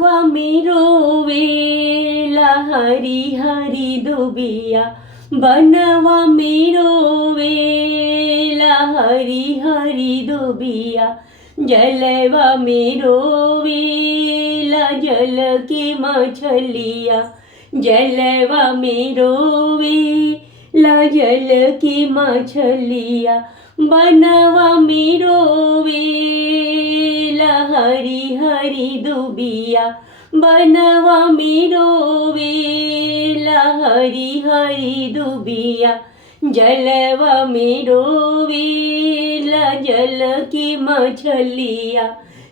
वा मेरो वेला हरी हरी दुबिया बनवा मेरो वेला हरी हरी दुबिया जलवा मेरो वेला जल की मछलिया जलवा मेरो वेला जल की मछलिया बनवा मेरो वेला हरी हरी दुबिया बनवा मेरो वेला हरी हरी दुबिया जलवा मेरो वेला जल की मछलिया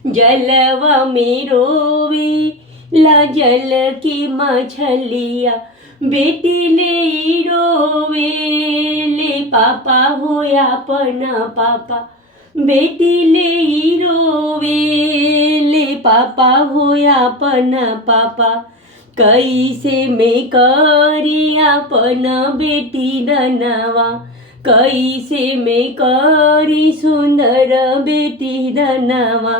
जलवा मेरो वेला जल की मछलिया बेटी ले रोवेले पापा होया पना पापा बेटी ले रोवेले पापा होया पना पापा कैसे मैं करी अपन बेटी धनवा कैसे मैं करी सुंदर बेटी धनवा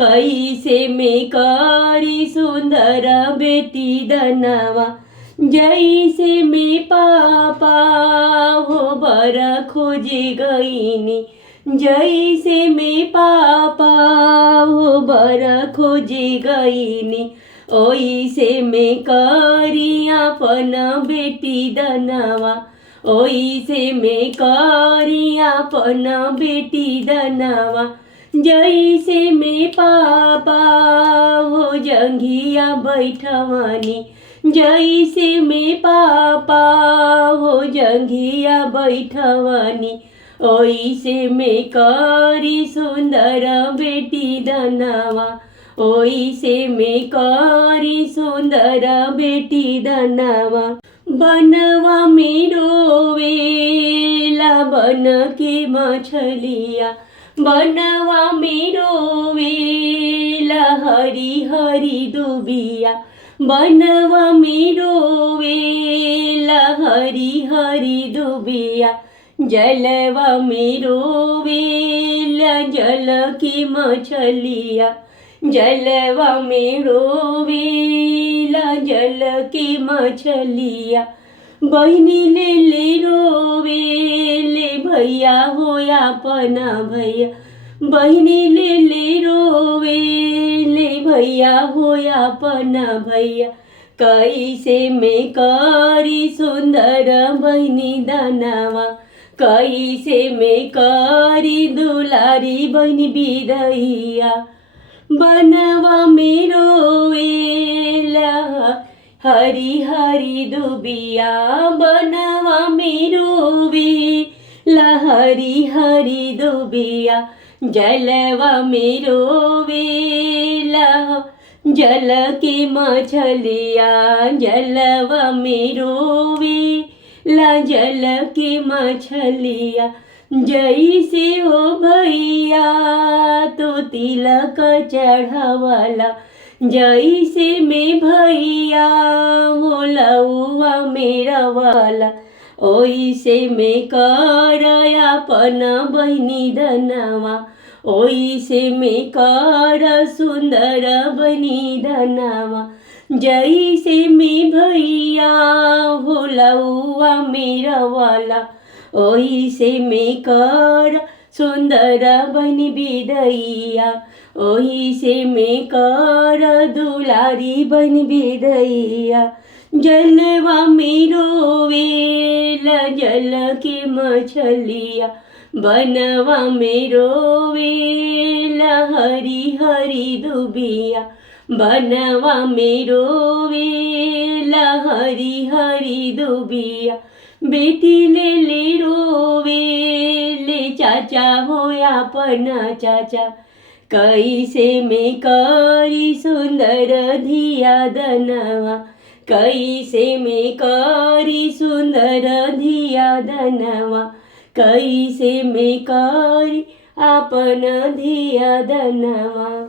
कैसे मैं करी सुंदर बेटी धनवा जैसे मैं पापा हो बर खोजे गईनी जैसे मैं पापा हो बर खोजे गईनी ओइसे मैं करी अपन बेटी धनवा ओइसे मैं करी अपन बेटी धनवा जैसे मैं पापा हो जंघिया बैठवानी जैसे मैं पापा हो जंघिया बैठवानी ओइसे मैं करी सुंदर बेटी धनवा ओइसे मैं करी सुंदर बेटी धनवा बनवा मेरो वेला बन के मछलिया बनवा मेरो वेला हरी हरी दुबिया बनवा मेरो वेला हरी हरी दुबिया जलवा मेरो वेला जल की मछलिया जलवा मेरो वेला जल की मछलिया बहनी ले रोवेले भैया होया पना भैया बहनी ले रोवेले भैया होया पना भैया कैसे मैं करी सुंदर बहनी धनवा कैसे मैं करी दुलारी बहनी बिरैया बनवा मेरो वेला हरी हरी दुबिया बनवा मेरो वेला हरी हरी दुबिया जलवा मेरो वेला जल की मछलिया जलवा मेरो वेला जल की मछलिया जैसे हो भैया तो तिलक चढ़ावाला जैसे मैं भैया हो लौआ मेरा वाला ओइसे मैं करया अपन बहनी धनवा ओइसे मैं कर सुंदर बहनी धनवा जैसे मैं भैया हो लौआ मेरा वाला ओइसे मैं कर सुंदर बहनी बिदैया ओइसे मैं कर दुलारी बहनी बिदैया जलवा मेरो वेला जल के मछलिया बनवा मेरो वेला हरी हरी दुबिया बनवा मेरो वेला हरी हरी दुबिया बेटी ले रोवेले चाचा होया पना चाचा कैसे मैं करी सुंदर धिया धनवा कैसे मैं करी सुंदर धिया धनवा कैसे मैं करी अपन धिया धनवा।